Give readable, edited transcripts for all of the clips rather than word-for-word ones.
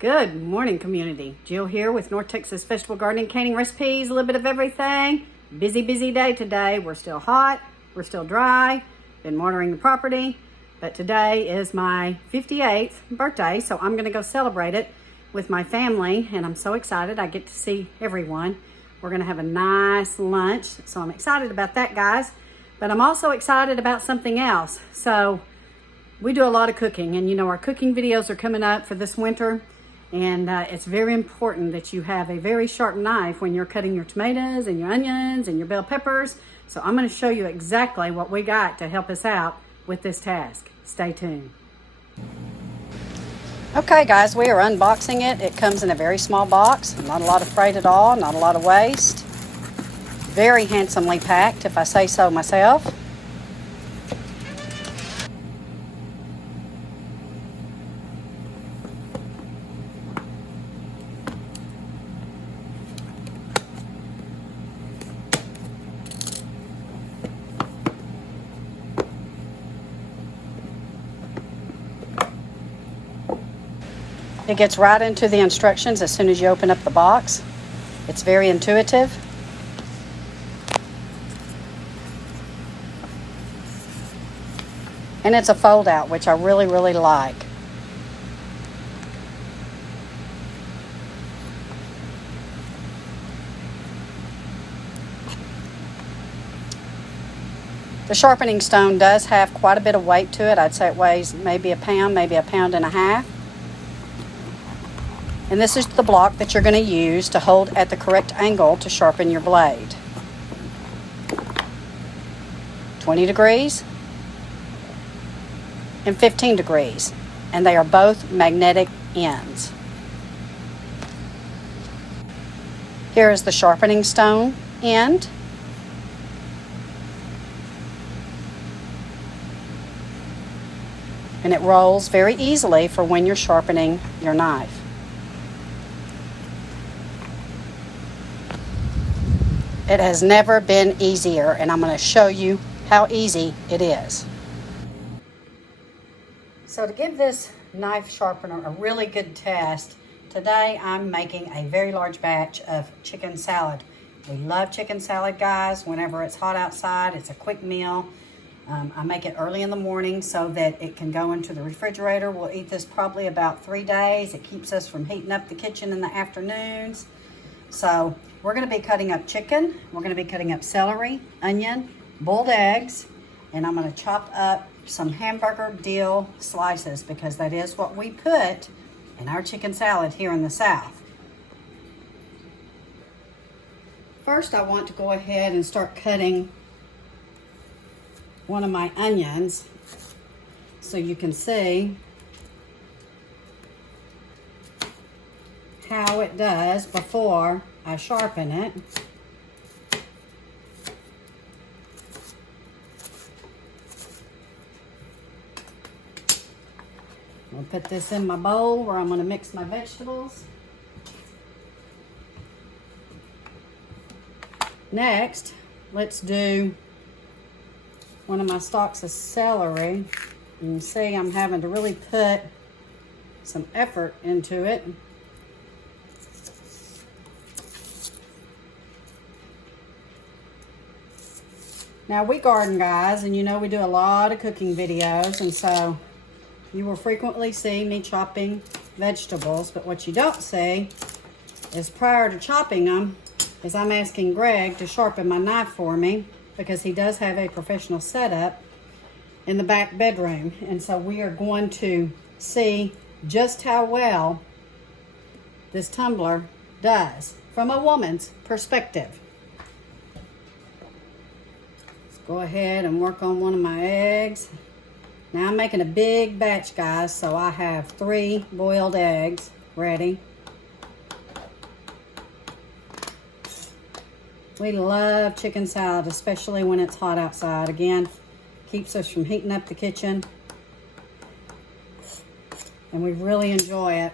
Good morning, community. Jill here with North Texas Vegetable Gardening, Canning Recipes, a little bit of everything. Busy day today. We're still hot, we're still dry, been watering the property, but today is my 58th birthday, so I'm gonna go celebrate it with my family, and I'm so excited. I get to see everyone. We're gonna have a nice lunch, so I'm excited about that, guys, but I'm also excited about something else. So we do a lot of cooking, and you know, our cooking videos are coming up for this winter. And it's very important that you have a very sharp knife when you're cutting your tomatoes and your onions and your bell peppers. So I'm going to show you exactly what we got to help us out with this task. Stay tuned. Okay guys, we are unboxing it. It comes in a very small box, not a lot of freight at all, not a lot of waste. Very handsomely packed, if I say so myself. It gets right into the instructions as soon as you open up the box. It's very intuitive. And it's a fold out, which I really like. The sharpening stone does have quite a bit of weight to it. I'd say it weighs maybe a pound, maybe a pound and a half. And this is the block that you're going to use to hold at the correct angle to sharpen your blade. 20 degrees and 15 degrees. And they are both magnetic ends. Here is the sharpening stone end. And it rolls very easily for when you're sharpening your knife. It has never been easier, and I'm going to show you how easy it is. So to give this knife sharpener a really good test, today I'm making a very large batch of chicken salad. We love chicken salad, guys. Whenever it's hot outside, it's a quick meal. I make it early in the morning so that it can go into the refrigerator. We'll eat this probably about 3 days. It keeps us from heating up the kitchen in the afternoons. So we're going to be cutting up chicken. We're going to be cutting up celery, onion, boiled eggs, and I'm going to chop up some hamburger dill slices because that is what we put in our chicken salad here in the South. First, I want to go ahead and start cutting one of my onions so you can see how it does before I sharpen it. I'll put this in my bowl where I'm going to mix my vegetables. Next, let's do one of my stalks of celery. You can see I'm having to really put some effort into it. Now we garden, guys, and you know we do a lot of cooking videos, and so you will frequently see me chopping vegetables, but what you don't see is prior to chopping them is I'm asking Greg to sharpen my knife for me because he does have a professional setup in the back bedroom, and so we are going to see just how well this tumbler does from a woman's perspective. Go ahead and work on one of my eggs. Now I'm making a big batch, guys, so I have 3 boiled eggs ready. We love chicken salad, especially when it's hot outside. Again, keeps us from heating up the kitchen. And we really enjoy it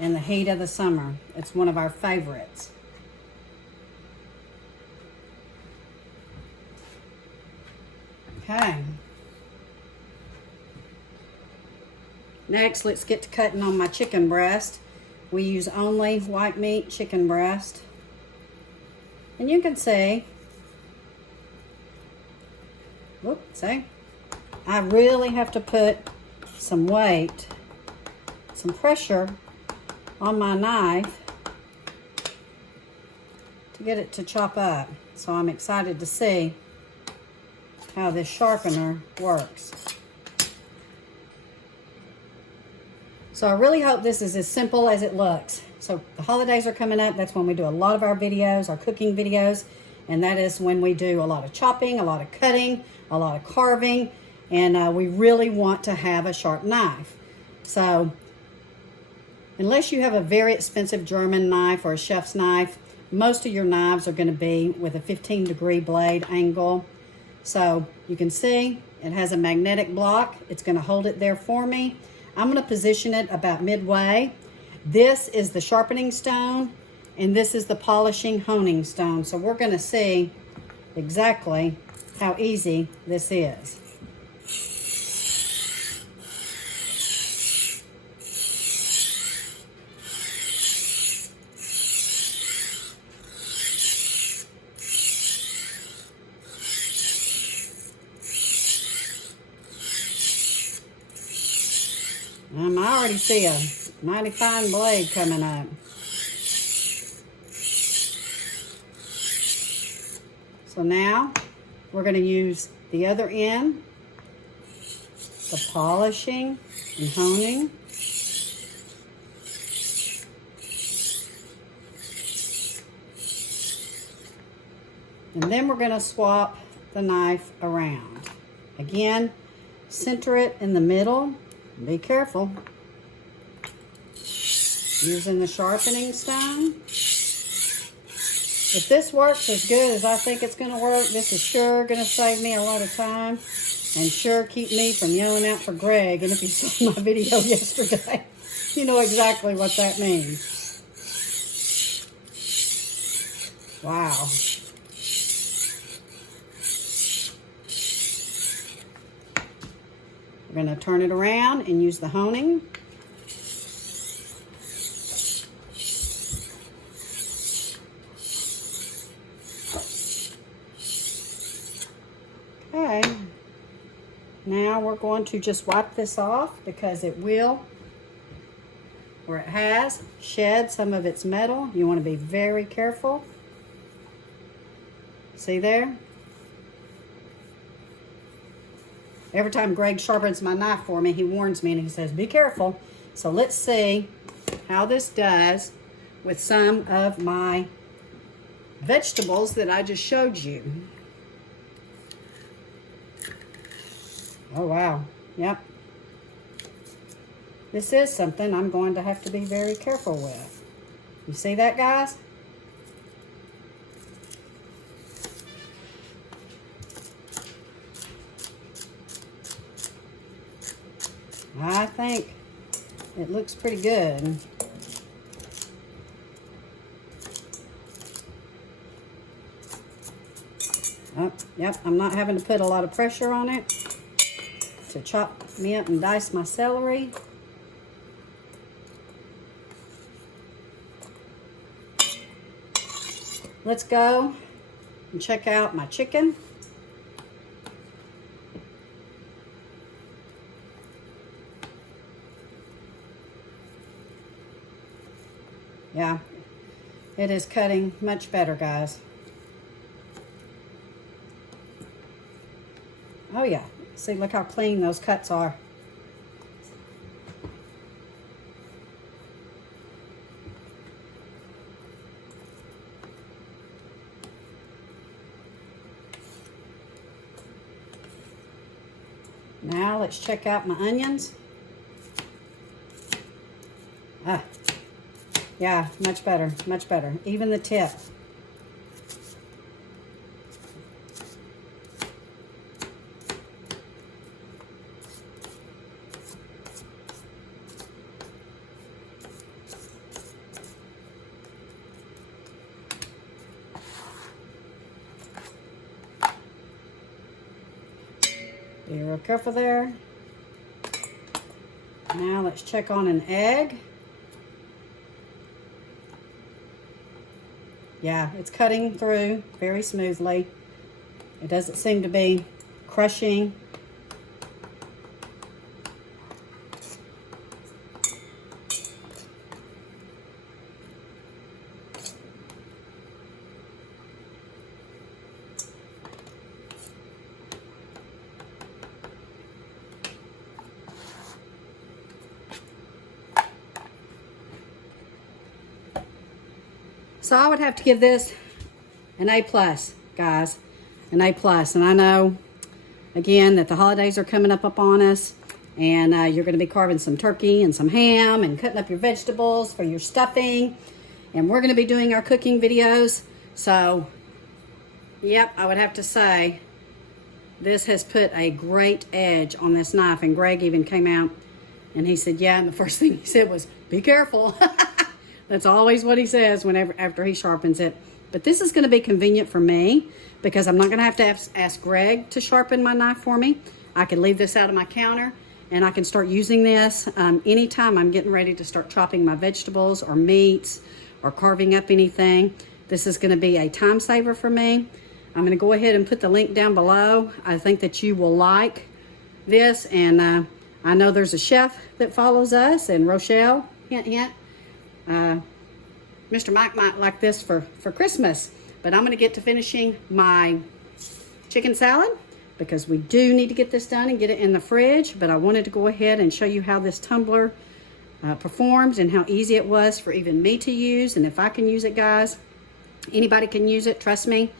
in the heat of the summer. It's one of our favorites. Okay. Next, let's get to cutting on my chicken breast. We use only white meat chicken breast. And you can see, whoop, see? I really have to put some weight, some pressure on my knife to get it to chop up. So I'm excited to see how this sharpener works. So I really hope this is as simple as it looks. So the holidays are coming up. That's when we do a lot of our videos, our cooking videos. And that is when we do a lot of chopping, a lot of cutting, a lot of carving. And we really want to have a sharp knife. So unless you have a very expensive German knife or a chef's knife, most of your knives are going to be with a 15-degree blade angle. So you can see it has a magnetic block. It's going to hold it there for me. I'm going to position it about midway. This is the sharpening stone, and this is the polishing honing stone. So we're going to see exactly how easy this is. I already see a mighty fine blade coming up. So now we're going to use the other end, the polishing and honing. And then we're going to swap the knife around. Again, center it in the middle. Be careful. Using the sharpening stone. If this works as good as I think it's going to work, this is sure going to save me a lot of time and sure keep me from yelling out for Greg. And if you saw my video yesterday, you know exactly what that means. Wow. We're going to turn it around and use the honing. Okay. Now we're going to just wipe this off because it will, or it has, shed some of its metal. You want to be very careful. See there? Every time Greg sharpens my knife for me, he warns me and he says, be careful. So let's see how this does with some of my vegetables that I just showed you. Oh, wow. Yep. This is something I'm going to have to be very careful with. You see that, guys? I think it looks pretty good. Oh, yep, I'm not having to put a lot of pressure on it to chop me up and dice my celery. Let's go and check out my chicken. Yeah, it is cutting much better, guys. Oh yeah, see, look how clean those cuts are. Now let's check out my onions. Yeah, much better, much better. Even the tip. Be real careful there. Now let's check on an egg. Yeah, it's cutting through very smoothly. It doesn't seem to be crushing. So I would have to give this an A+, guys, an A+. And I know, again, that the holidays are coming up on us, and you're going to be carving some turkey and some ham and cutting up your vegetables for your stuffing, and we're going to be doing our cooking videos. So, yep, I would have to say this has put a great edge on this knife. And Greg even came out and he said, yeah, and the first thing he said was, be careful. That's always what he says whenever after he sharpens it. But this is going to be convenient for me because I'm not going to have to ask Greg to sharpen my knife for me. I can leave this out of my counter and I can start using this anytime I'm getting ready to start chopping my vegetables or meats or carving up anything. This is going to be a time saver for me. I'm going to go ahead and put the link down below. I think that you will like this, and I know there's a chef that follows us, and Rochelle, hint, hint. Mr. Mike might like this for Christmas, but I'm going to get to finishing my chicken salad because we do need to get this done and get it in the fridge. But I wanted to go ahead and show you how this tumbler performs and how easy it was for even me to use. And if I can use it, guys, anybody can use it, trust me.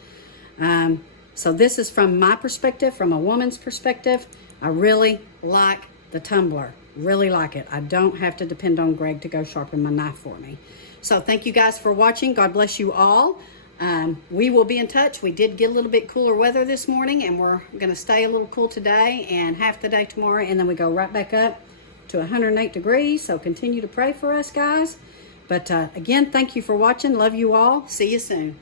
So this is from my perspective, from a woman's perspective. I really like the tumbler. Really like it. I don't have to depend on Greg to go sharpen my knife for me. So thank you guys for watching. God bless you all. We will be in touch. We did get a little bit cooler weather this morning, and we're going to stay a little cool today and half the day tomorrow, and then we go right back up to 108 degrees. So continue to pray for us, guys. But again, thank you for watching. Love you all. See you soon.